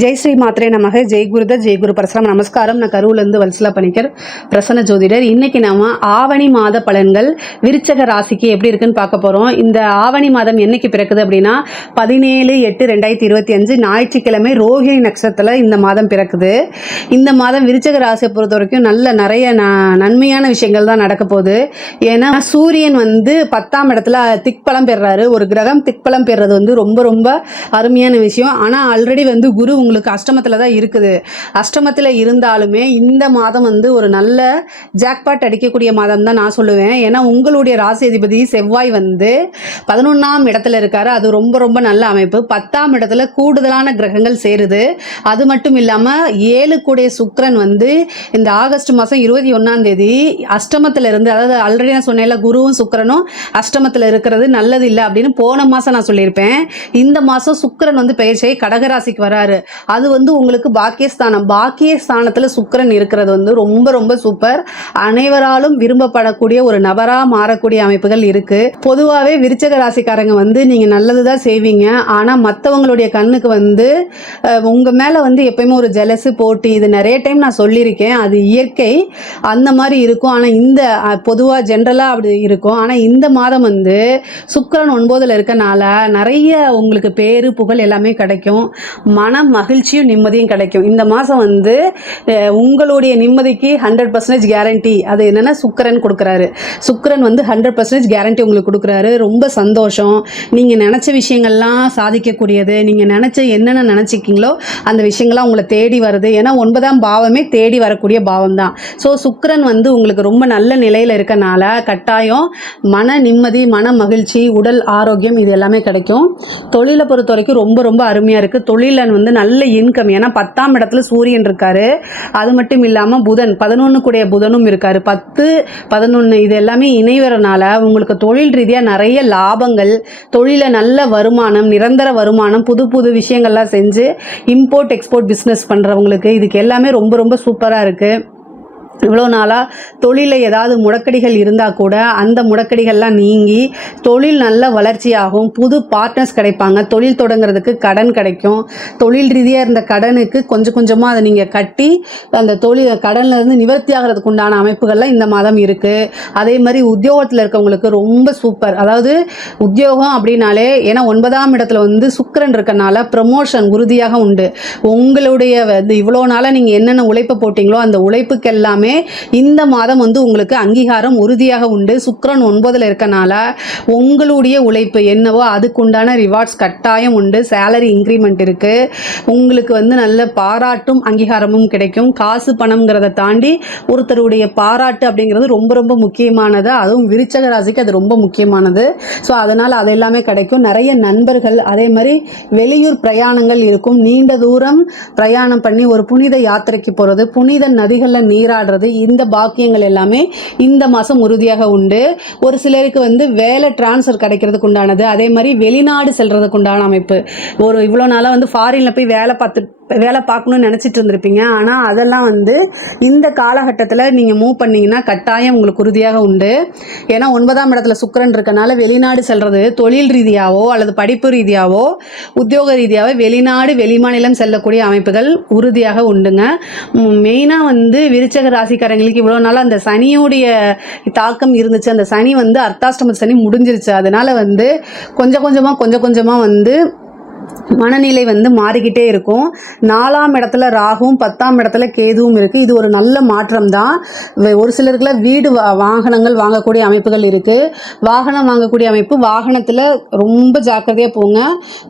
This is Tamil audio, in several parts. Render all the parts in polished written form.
ஜெய் ஸ்ரீ மாத்ரே நமக. ஜெய் குருதர், ஜெய் குரு பரசுராம். நமஸ்காரம். நான் கரூர்லேருந்து வல்சலா பணிக்கர், பிரசன்ன ஜோதிடர். இன்னைக்கு நாம ஆவணி மாத பலன்கள் விருச்சக ராசிக்கு எப்படி இருக்குன்னு பார்க்க போறோம். இந்த ஆவணி மாதம் என்னைக்கு பிறக்குது அப்படின்னா 17/8/2025 ஞாயிற்றுக்கிழமை ரோஹிணி நட்சத்திரத்தில் இந்த மாதம் பிறக்குது. இந்த மாதம் விருச்சக ராசியை பொறுத்த வரைக்கும் நிறைய நன்மையான விஷயங்கள் தான் நடக்க போகுது. ஏன்னா சூரியன் 10ஆம் இடத்துல திக்பலம் பெறாரு. ஒரு கிரகம் திக்பலம் பெறது ரொம்ப ரொம்ப அருமையான விஷயம். ஆனால் ஆல்ரெடி குரு உங்களுக்கு அஷ்டமத்தில் தான் இருக்குது. அஷ்டமத்தில் இருந்தாலுமே இந்த மாதம் ஒரு நல்ல ஜாக்பாட் அடிக்கக்கூடிய மாதம் தான் நான் சொல்லுவேன். ஏன்னா உங்களுடைய ராசி அதிபதி செவ்வாய் 11ஆம் இடத்துல இருக்காரு. அது ரொம்ப ரொம்ப நல்ல அமைப்பு. 10ஆம் இடத்துல கூடுதலான கிரகங்கள் சேருது. அது மட்டும் இல்லாமல் 7 கூடிய சுக்கிரன் இந்த ஆகஸ்ட் மாதம் 21ஆம் தேதி அஷ்டமத்தில் இருந்து, அதாவது ஆல்ரெடி நான் சொன்னேன்ல குருவும் சுக்கிரனும் அஷ்டமத்தில் இருக்கிறது நல்லது இல்லை அப்படின்னு போன மாதம் நான் சொல்லியிருப்பேன். இந்த மாதம் சுக்கிரன் பெயர்ச்சியை கடகராசிக்கு வராரு. அது உங்களுக்கு பாக்கியஸ்தானம். பாக்கியஸ்தானத்தில் சுக்கிரன் இருக்கிறது ரொம்ப ரொம்ப சூப்பர். அனைவராலும் விரும்பப்படக்கூடிய ஒரு நபரா மாறக்கூடிய அமைப்புகள் இருக்கு. பொதுவாகவே விருச்சக ராசிக்காரங்க நீங்க நல்லதுதான் செய்வீங்க. ஆனா மற்றவங்களுடைய கண்ணுக்கு உங்க மேல எப்பயுமே ஒரு ஜெலசு போட்டி, இது நிறைய டைம் நான் சொல்லியிருக்கேன். அது இயற்கை, அந்த மாதிரி இருக்கும். ஆனா இந்த பொதுவா ஜென்ரலா அப்படி இருக்கும். ஆனா இந்த மாதம் சுக்கிரன் 9ல் இருக்கனால நிறைய உங்களுக்கு பேரு புகழ் எல்லாமே கிடைக்கும். மன மகிழ்ச்சியும் நிம்மதியும் கிடைக்கும். இந்த மாதம் உங்களுடைய நிம்மதிக்கு 100% கேரண்டி. அது என்னன்னா சுக்கிரன் கொடுக்குறாரு. சுக்கிரன் 100% கேரண்டி உங்களுக்கு கொடுக்குறாரு. ரொம்ப சந்தோஷம். நீங்கள் நினச்ச விஷயங்கள்லாம் சாதிக்கக்கூடியது. நீங்கள் என்னென்ன நினச்சிக்கிங்களோ அந்த விஷயங்கள்லாம் உங்களை தேடி வருது. ஏன்னா 9ஆம் பாவமே தேடி வரக்கூடிய பாவம் தான். ஸோ சுக்கிரன் உங்களுக்கு ரொம்ப நல்ல நிலையில் இருக்கனால கட்டாயம் மன நிம்மதி, மன மகிழ்ச்சி, உடல் ஆரோக்கியம் இது எல்லாமே கிடைக்கும். தொழிலை பொறுத்த வரைக்கும் ரொம்ப ரொம்ப அருமையாக இருக்குது. தொழிலில் நல்ல இன்கம். ஏன்னா 10ஆம் இடத்துல சூரியன் இருக்காரு. அது மட்டும் இல்லாமல் புதன் 11 கூடிய புதனும் இருக்காரு. 10, 11 இது எல்லாமே இணைவரனால உங்களுக்கு தொழில் ரீதியாக நிறைய லாபங்கள், தொழில நல்ல வருமானம், நிரந்தர வருமானம், புது புது விஷயங்கள்லாம் செஞ்சு இம்போர்ட் எக்ஸ்போர்ட் பிஸ்னஸ் பண்ணுறவங்களுக்கு இதுக்கு எல்லாமே ரொம்ப ரொம்ப சூப்பராக இருக்குது. இவ்வளோ நாளாக தொழிலில் ஏதாவது முடக்கடிகள் இருந்தால் கூட அந்த முடக்கடிகள்லாம் நீங்கி தொழில் நல்ல வளர்ச்சியாகும். புது பார்ட்னர்ஸ் கிடைப்பாங்க. தொழில் தொடங்குறதுக்கு கடன் கிடைக்கும். தொழில் ரீதியாக இருந்த கடனுக்கு கொஞ்சம் கொஞ்சமாக அதை நீங்கள் கட்டி அந்த கடன்லேருந்து நிவர்த்தி ஆகிறதுக்கு உண்டான அமைப்புகள்லாம் இந்த மாதம் இருக்குது. அதே மாதிரி உத்தியோகத்தில் இருக்கவங்களுக்கு ரொம்ப சூப்பர். அதாவது உத்தியோகம் அப்படின்னாலே, ஏன்னா 9ஆம் இடத்துல சுக்கிரன் இருக்கனால ப்ரமோஷன் உறுதியாக உண்டு. உங்களுடைய இவ்வளோ நாளாக நீங்கள் என்னென்ன உழைப்பு போட்டிங்களோ அந்த உழைப்புக்கு எல்லாமே இந்த மாதம் உங்களுக்கு அங்கீகாரம் உறுதியாக உண்டு. சுக்கிரன் 9ல் இருக்கனால உங்களுடைய உழைப்பு என்னவோ அதுக்குண்டான ரிவார்ட்ஸ் கட்டாயம் உண்டு. சேலரி இன்க்ரிமெண்ட் இருக்கு. உங்களுக்கு நல்ல பாராட்டும் அங்கீகாரமும் கிடைக்கும். காசு பணம்ங்கிறத தாண்டி ஒருத்தருடைய பாராட்டு அப்படிங்கிறது ரொம்ப ரொம்ப முக்கியமானது. அதுவும் விருச்சக ராசிக்கு அது ரொம்ப முக்கியமானது. ஸோ அதனால் அது எல்லாமே கிடைக்கும். நிறைய நண்பர்கள், அதே மாதிரி வெளியூர் பிரயாணங்கள் இருக்கும். நீண்ட தூரம் பிரயாணம் பண்ணி ஒரு புனித யாத்திரைக்கு போகிறது, புனித நதிகளில் நீராடுறது, இந்த பாக்கியங்கள் எல்லாமே இந்த மாதம் உறுதியாக உண்டு. ஒரு சிலருக்கு வேலை டிரான்ஸ்ஃபர் கிடைக்கிறதுக்கு உண்டானது, அதே மாதிரி வெளிநாடு செல்றதுக்கு உண்டான அமைப்பு. இவ்வளோ நாளாக ஃபாரினில் போய் வேலை பார்க்கணும்னு நினச்சிட்டு இருந்திருப்பீங்க. ஆனால் அதெல்லாம் இந்த காலகட்டத்தில் நீங்கள் மூவ் பண்ணிங்கன்னா கட்டாயம் உங்களுக்கு உறுதியாக உண்டு. ஏன்னா 9ஆம் இடத்துல சுக்கிரன் இருக்கனால வெளிநாடு செல்வது, தொழில் ரீதியாவோ அல்லது படிப்பு ரீதியாவோ உத்தியோக ரீதியாவோ வெளிநாடு வெளிமாநிலம் செல்லக்கூடிய அமைப்புகள் உறுதியாக உண்டுங்க. மெயினாக விருச்சக ராசிக்காரங்களுக்கு இவ்வளோ நாள் அந்த சனியோடைய தாக்கம் இருந்துச்சு. அந்த சனி அர்த்தாஷ்டம சனி முடிஞ்சிருச்சு. அதனால் கொஞ்சம் கொஞ்சமாக மனநிலை மாறிக்கிட்டே இருக்கும். 4ஆம் இடத்துல ராகுவும் 10ஆம் இடத்துல கேதுவும் இருக்குது. இது ஒரு நல்ல மாற்றம் தான். ஒரு சிலருக்குள்ள வீடு வாகனங்கள் வாங்கக்கூடிய அமைப்புகள் இருக்குது. வாகனம் வாங்கக்கூடிய அமைப்பு, வாகனத்தில் ரொம்ப ஜாக்கிரதையாக போங்க.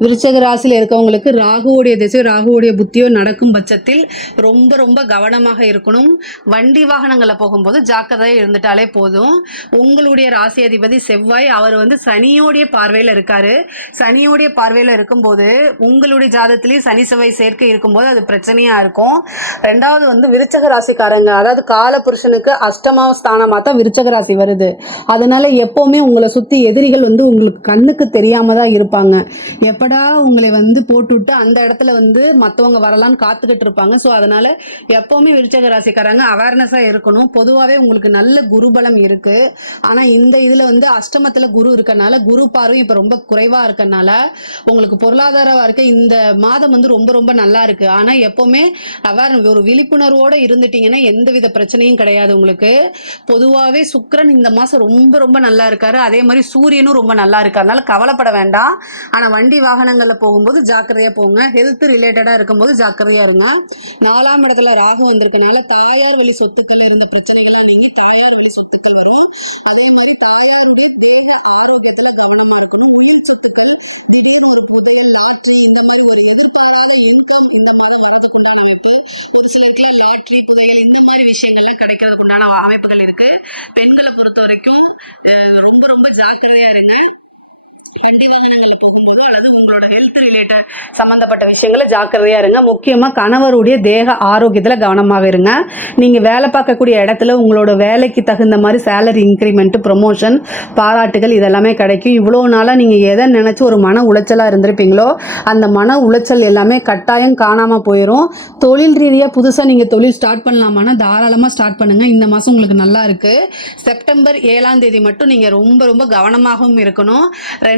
விருச்சக ராசியில் இருக்கவங்களுக்கு ராகுவோடைய திசையோ ராகுவோடைய புத்தியோ நடக்கும் பட்சத்தில் ரொம்ப ரொம்ப கவனமாக இருக்கணும். வண்டி வாகனங்களில் போகும்போது ஜாக்கிரதையாக இருந்துட்டாலே போதும். உங்களுடைய ராசி அதிபதி செவ்வாய், அவர் சனியோடைய பார்வையில் இருக்காரு. சனியோடைய பார்வையில் இருக்கும்போது உங்களுடைய ஜாதகத்திலேயே சனி செவ்வாய் சேர்க்கை இருக்கும்போது அது பிரச்சனையா இருக்கும். ரெண்டாவது விருச்சக ராசிக்காரங்க, அதாவது கால புருஷனுக்கு அஷ்டமா ஸ்தானமாக தான் விருச்சக ராசி வருது. அதனால எப்பவுமே உங்களை சுத்தி எதிரிகள் உங்களுக்கு கண்ணுக்கு தெரியாம தான் இருப்பாங்க. எப்படா உங்களை போட்டுவிட்டு அந்த இடத்துல மற்றவங்க வரலான்னு காத்துக்கிட்டு இருப்பாங்க. ஸோ அதனால எப்பவுமே விருச்சக ராசிக்காரங்க அவேர்னஸா இருக்கணும். பொதுவாகவே உங்களுக்கு நல்ல குருபலம் இருக்கு. ஆனா இந்த இதுல அஷ்டமத்துல குரு இருக்கனால, குரு பார்வை இப்ப ரொம்ப குறைவா இருக்கனால உங்களுக்கு பொருளாதார ஆதரவாக இருக்க இந்த மாதம் வந்து ரொம்ப ரொம்ப நல்லா இருக்கு. ஆனால் எப்போவுமே ஒரு விழிப்புணர்வோடு இருந்துட்டீங்கன்னா எந்தவித பிரச்சனையும் கிடையாது உங்களுக்கு. பொதுவாகவே சுக்கிரன் இந்த மாதம் ரொம்ப ரொம்ப நல்லா இருக்காரு. அதே மாதிரி சூரியனும் ரொம்ப நல்லா இருக்கு. அதனால கவலைப்பட வேண்டாம். ஆனால் வண்டி வாகனங்களில் போகும்போது ஜாக்கிரதையாக போங்க. ஹெல்த் ரிலேட்டடாக இருக்கும்போது ஜாக்கிரதையாக இருங்க. 4ஆம் இடத்துல ராகு வந்திருக்கனால தாயார் வழி சொத்துக்கள் இருந்த பிரச்சனைகள் நீங்கி தாயார் வழி சொத்துக்கள் வரும். அதே மாதிரி தாயாருடைய தேக ஆரோக்கியத்துல கவனமா இருக்கணும். உயிர் சொத்துக்கள், திடீர் ஒரு புதையல், லாட்ரி, இந்த மாதிரி ஒரு எதிர்பாராத இன்கம் இந்த மாதம் வர்றதுக்கு உண்டான அமைப்பு. ஒரு சிலருக்குலாம் லாட்ரி, புதையல் இந்த மாதிரி விஷயங்கள்லாம் கிடைக்கிறதுக்கு உண்டான அமைப்புகள் இருக்கு. பெண்களை பொறுத்த வரைக்கும் ரொம்ப ரொம்ப ஜாக்கிரதையா இருங்க. வண்டி வாகனங்கள்ல போகும்போது அல்லது உங்களோட ஹெல்த் ரிலேட்டட் சம்பந்தப்பட்ட விஷயங்களை ஜாக்கிரதையா இருங்க. முக்கியமா கணவருடைய தேக ஆரோக்கியத்துல கவனமாக இருங்க. நீங்க வேலை பார்க்கக்கூடிய இடத்துல உங்களோட வேலைக்கு தகுந்த மாதிரி சேலரி இன்க்ரிமெண்ட், ப்ரொமோஷன், பாராட்டுகள் இதெல்லாமே கிடைக்கும். இவ்வளவு நாளா நீங்க எதை நினைச்சு ஒரு மன உளைச்சலா இருந்திருப்பீங்களோ அந்த மன உளைச்சல் எல்லாமே கட்டாயம் காணாம போயிடும். தொழில் ரீதியா புதுசா நீங்க தொழில் ஸ்டார்ட் பண்ணலாமான்னா தாராளமா ஸ்டார்ட் பண்ணுங்க. இந்த மாசம் உங்களுக்கு நல்லா இருக்கு. செப்டம்பர் 7ஆம் தேதி மட்டும் நீங்க ரொம்ப ரொம்ப கவனமாகவும் இருக்கணும்.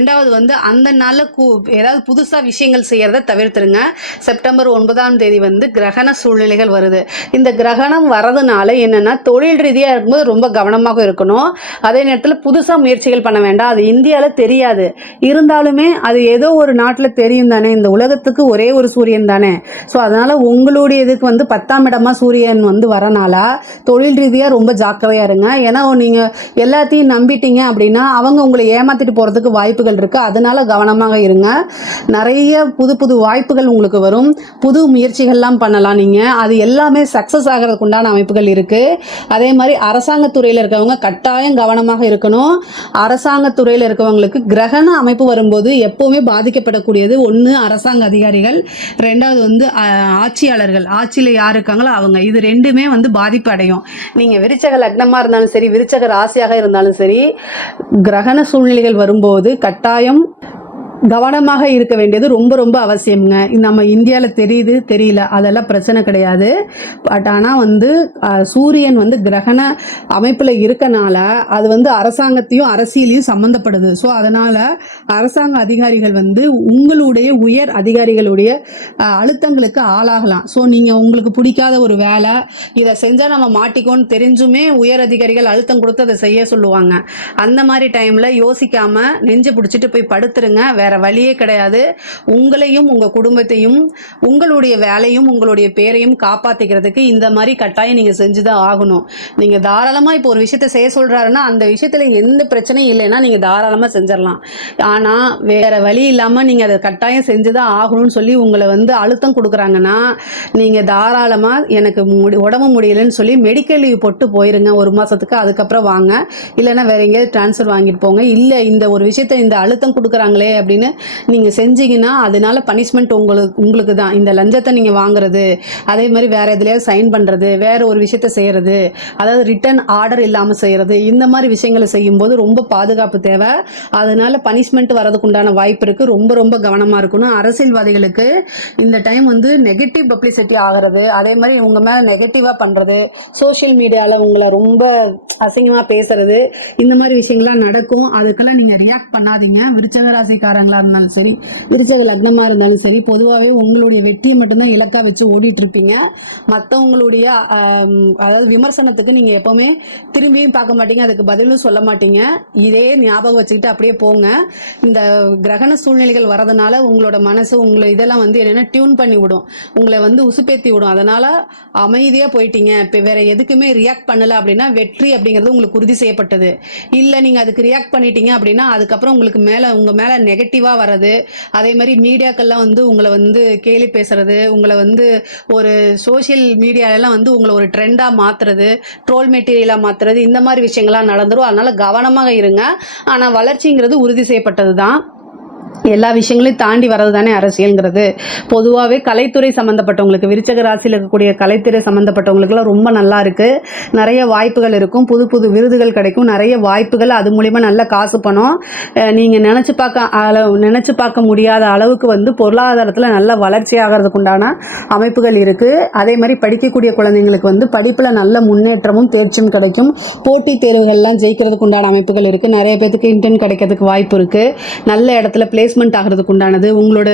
ரெண்டாவது வந்து அந்த நாளில் ஏதாவது புதுசாக விஷயங்கள் செய்கிறத தவிர்த்துருங்க. செப்டம்பர் 9ஆம் தேதி வந்து கிரகண சூழ்நிலைகள் வருது. இந்த கிரகணம் வரதுனால என்னென்னா தொழில் ரீதியாக இருக்கும்போது ரொம்ப கவனமாக இருக்கணும். அதே நேரத்தில் புதுசாக முயற்சிகள் பண்ண வேண்டாம். அது இந்தியாவில் தெரியாது, இருந்தாலுமே அது ஏதோ ஒரு நாட்டில் தெரியும் தானே. இந்த உலகத்துக்கு ஒரே ஒரு சூரியன் தானே. ஸோ அதனால் உங்களுடைய இதுக்கு வந்து 10ஆம் இடமா சூரியன் வந்து வரனால தொழில் ரீதியாக ரொம்ப ஜாக்கிரதையாக இருங்க. ஏன்னா நீங்கள் எல்லாத்தையும் நம்பிட்டீங்க அப்படின்னா அவங்க உங்களை ஏமாற்றிட்டு போகிறதுக்கு வாய்ப்புகள் இருக்கு. அதனால கவனமாக இருங்க. நிறைய புது புது வாய்ப்புகள் உங்களுக்கு வரும். புது முயற்சிகள்லாம் பண்ணலாம். நீங்க அது எல்லாமே சக்சஸ் ஆகிறதுக்கு உண்டான அமைப்புகள் இருக்கு. அதே மாதிரி அரசாங்கத்துறையில் இருக்கவங்க கட்டாயம் கவனமாக இருக்கணும். அரசாங்கத்துறையில் இருக்கவங்களுக்கு கிரகண அமைப்பு வரும்போது எப்பவுமே பாதிக்கப்படக்கூடியது ஒன்று அரசாங்க அதிகாரிகள், ரெண்டாவது வந்து ஆட்சியாளர்கள், ஆட்சியில் யார் இருக்காங்களோ அவங்க. இது ரெண்டுமே வந்து பாதிப்பு அடையும். நீங்க விருச்சக லக்னமா இருந்தாலும் சரி, விருச்சக ராசியாக இருந்தாலும் சரி, கிரகண சூழ்நிலைகள் வரும்போது கட்டாயம் கவனமாக இருக்க வேண்டியது ரொம்ப ரொம்ப அவசியம்ங்க. நம்ம இந்தியாவில் தெரியுது தெரியல அதெல்லாம் பிரச்சனை கிடையாது. பட் ஆனால் வந்து சூரியன் வந்து கிரகண அமைப்பில் இருக்கனால அது வந்து அரசாங்கத்தையும் அரசியலையும் சம்மந்தப்படுது. ஸோ அதனால் அரசாங்க அதிகாரிகள் வந்து உங்களுடைய உயர் அதிகாரிகளுடைய அழுத்தங்களுக்கு ஆளாகலாம். ஸோ நீங்கள் உங்களுக்கு பிடிக்காத ஒரு வேலை, இதை செஞ்சால் நம்ம மாட்டிக்கோன்னு தெரிஞ்சுமே உயர் அதிகாரிகள் அழுத்தம் கொடுத்து அதை செய்ய சொல்லுவாங்க. அந்த மாதிரி டைமில் யோசிக்காமல் நெஞ்சை பிடிச்சிட்டு போய் படுத்துருங்க. வேற வழியே கிடையாது. உங்களையும் உங்க குடும்பத்தையும் உங்களுடைய வேலையும் உங்களுடைய பேரையும் காப்பாத்திக்கிறதுக்கு இந்த மாதிரி கட்டாயம் நீங்க செஞ்சுதான் ஆகணும். நீங்க தாராளமா இப்போ ஒரு விஷயத்த செய்ய சொல்றாருன்னா அந்த விஷயத்துல எந்த பிரச்சனையும் இல்லைன்னா நீங்க தாராளமா செஞ்சிடலாம். ஆனா வேற வழி இல்லாம நீங்க அதை கட்டாயம் செஞ்சுதான் ஆகணும்னு சொல்லி உங்களை வந்து அழுத்தம் கொடுக்குறாங்கன்னா நீங்க தாராளமா எனக்கு உடம்பு முடியலன்னு சொல்லி மெடிக்கல் லீவ் போட்டு போயிருங்க ஒரு மாசத்துக்கு. அதுக்கப்புறம் வாங்க. இல்லைன்னா வேற எங்கேயாவது டிரான்ஸ்ஃபர் வாங்கிட்டு போங்க. இல்லை இந்த ஒரு விஷயத்த இந்த அழுத்தம் கொடுக்குறாங்களே அப்படின்னு நீங்க செஞ்சீங்கன்னா அதனால பனிஷ்மெண்ட் உங்களுக்கு தான். இந்த லஞ்சத்தை நீங்க வாங்குறது, அதே மாதிரி வேற எதுலயாவது சைன் பண்றது, வேற ஒரு விஷயத்த செய்யறது, அதாவது ரிட்டர்ன் ஆர்டர் இல்லாம செய்யறது, இந்த மாதிரி விஷயங்களை செய்யும் போது ரொம்ப பாதுகாப்பு தேவை. அதனால பனிஷ்மெண்ட் வரதுக்கு உண்டான வாய்ப்பு இருக்கு. ரொம்ப ரொம்ப கவனமா இருக்கணும். அரசியல்வாதிகளுக்கு இந்த டைம் வந்து நெகட்டிவ் பப்ளிசிட்டி ஆகிறது, அதே மாதிரி உங்க மேல நெகட்டிவா பண்றது, சோசியல் மீடியால உங்களை ரொம்ப அசிங்கமா பேசுறது, இந்த மாதிரி விஷயங்கள்லாம் நடக்கும். அதுக்கெல்லாம் நீங்க ரியாக்ட் பண்ணாதீங்க. விருச்சக ராசிக்காரங்களா இருந்தாலும் சரி, விருச்சக லக்னமா இருந்தாலும் சரி, பொதுவாகவே உங்களுடைய வெற்றியை மட்டும்தான் இலக்கா வச்சு ஓடிட்டு இருப்பீங்க. மற்றவங்களுடைய அதாவது விமர்சனத்துக்கு நீங்க எப்பவுமே திரும்பியும் பார்க்க மாட்டீங்க, அதுக்கு பதிலும் சொல்ல மாட்டீங்க. இதே ஞாபகம் வச்சுக்கிட்டு அப்படியே போங்க. இந்த கிரகண சூழ்நிலைகள் வரதுனால உங்களோட மனசு உங்களை இதெல்லாம் வந்து என்னன்னா டியூன் பண்ணி விடும், உங்களை வந்து உசுப்பேத்தி விடும். அதனால அமைதியா போயிட்டீங்க. இப்போ வேற எதுக்குமே ரியாக்ட் பண்ணல அப்படின்னா வெற்றி அப்படிங்கிறது உங்களுக்கு உறுதி செய்யப்பட்டது. இல்லை நீங்க அதுக்கு ரியாக்ட் பண்ணிட்டீங்க அப்படின்னா அதுக்கப்புறம் உங்களுக்கு உங்க மேல நெகட்டிவாக வர்றது, அதே மாதிரி மீடியாக்கள்லாம் வந்து உங்களை வந்து கேலி பேசுறது, உங்களை வந்து ஒரு சோஷியல் மீடியாலெல்லாம் வந்து உங்களை ஒரு ட்ரெண்டாக மாற்றுறது, ட்ரோல் மெட்டீரியலாக மாற்றுறது, இந்த மாதிரி விஷயங்கள்லாம் நடந்துடும். அதனால் கவனமாக இருங்க. ஆனால் வளர்ச்சிங்கிறது உறுதி செய்யப்பட்டது தான். எல்லா விஷயங்களையும் தாண்டி வர்றது தானே அரசியல்ங்கிறது. பொதுவாகவே கலைத்துறை சம்மந்தப்பட்டவங்களுக்கு, விருச்சக ராசியில் இருக்கக்கூடிய கலைத்துறை சம்மந்தப்பட்டவங்களுக்குலாம் ரொம்ப நல்லா இருக்கு. நிறைய வாய்ப்புகள் இருக்கும், புது புது விருதுகள் கிடைக்கும், நிறைய வாய்ப்புகள். அது மூலிமா நல்ல காசு பணம் நீங்கள் நினச்சி பார்க்க முடியாத அளவுக்கு வந்து பொருளாதாரத்தில் நல்ல வளர்ச்சி ஆகிறதுக்கு உண்டான அமைப்புகள் இருக்குது. அதே மாதிரி படிக்கக்கூடிய குழந்தைங்களுக்கு வந்து படிப்பில் நல்ல முன்னேற்றமும் தேர்ச்சியும் கிடைக்கும். போட்டித் தேர்வுகள்லாம் ஜெயிக்கிறதுக்கு உண்டான அமைப்புகள் இருக்குது. நிறைய பேருக்கு இன்டர்ன் கிடைக்கிறதுக்கு வாய்ப்பு இருக்குது. நல்ல இடத்துல பிளேஸ்மெண்ட் ஆகிறதுக்கு உண்டானது, உங்களோட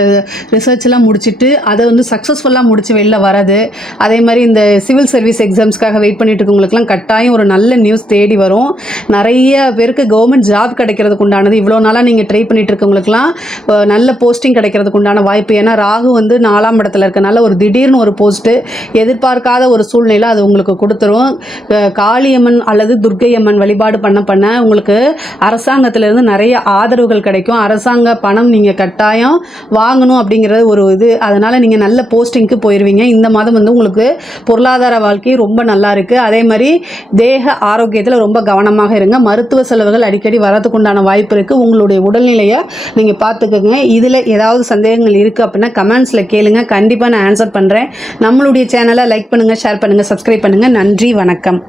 ரிசர்ச்லாம் முடிச்சுட்டு அதை வந்து சக்ஸஸ்ஃபுல்லாக முடிச்சு வெளில வரது, அதே மாதிரி இந்த சிவில் சர்வீஸ் எக்ஸாம்ஸ்க்காக வெயிட் பண்ணிட்டு இருக்கவங்களுக்குலாம் கட்டாயம் ஒரு நல்ல நியூஸ் தேடி வரும். நிறைய பேருக்கு கவர்மெண்ட் ஜாப் கிடைக்கிறதுக்கு உண்டானது, இவ்வளோ நாளாக நீங்கள் ட்ரை பண்ணிட்டு இருக்கவங்களுக்குலாம் நல்ல போஸ்டிங் கிடைக்கிறதுக்கு உண்டான வாய்ப்பு. ஏன்னா ராகு வந்து 4ஆம் இடத்துல இருக்கனால ஒரு திடீர்னு ஒரு போஸ்ட்டு, எதிர்பார்க்காத ஒரு சூழ்நிலை அது உங்களுக்கு கொடுத்துரும். காளியம்மன் அல்லது துர்க்கையம்மன் வழிபாடு பண்ண உங்களுக்கு அரசாங்கத்திலேருந்து நிறைய ஆதரவுகள் கிடைக்கும். அரசாங்க பணம் நீங்கள் கட்டாயம் வாங்கணும் அப்படிங்கிறது ஒரு இது. அதனால் நீங்கள் நல்ல போஸ்டிங்க்கு போயிடுவீங்க. இந்த மாதம் வந்து உங்களுக்கு பொருளாதார வாழ்க்கை ரொம்ப நல்லா இருக்குது. அதே மாதிரி தேக ஆரோக்கியத்தில் ரொம்ப கவனமாக இருங்க. மருத்துவ செலவுகள் அடிக்கடி வரதுக்கு உண்டான வாய்ப்பு இருக்குது. உங்களுடைய உடல்நிலையை நீங்கள் பார்த்துக்கோங்க. இதில் ஏதாவது சந்தேகங்கள் இருக்குது அப்படின்னா கமெண்ட்ஸில் கேளுங்க, கண்டிப்பாக நான் ஆன்சர் பண்ணுறேன். நம்மளுடைய சேனலை லைக் பண்ணுங்கள், ஷேர் பண்ணுங்கள், சப்ஸ்கிரைப் பண்ணுங்கள். நன்றி, வணக்கம்.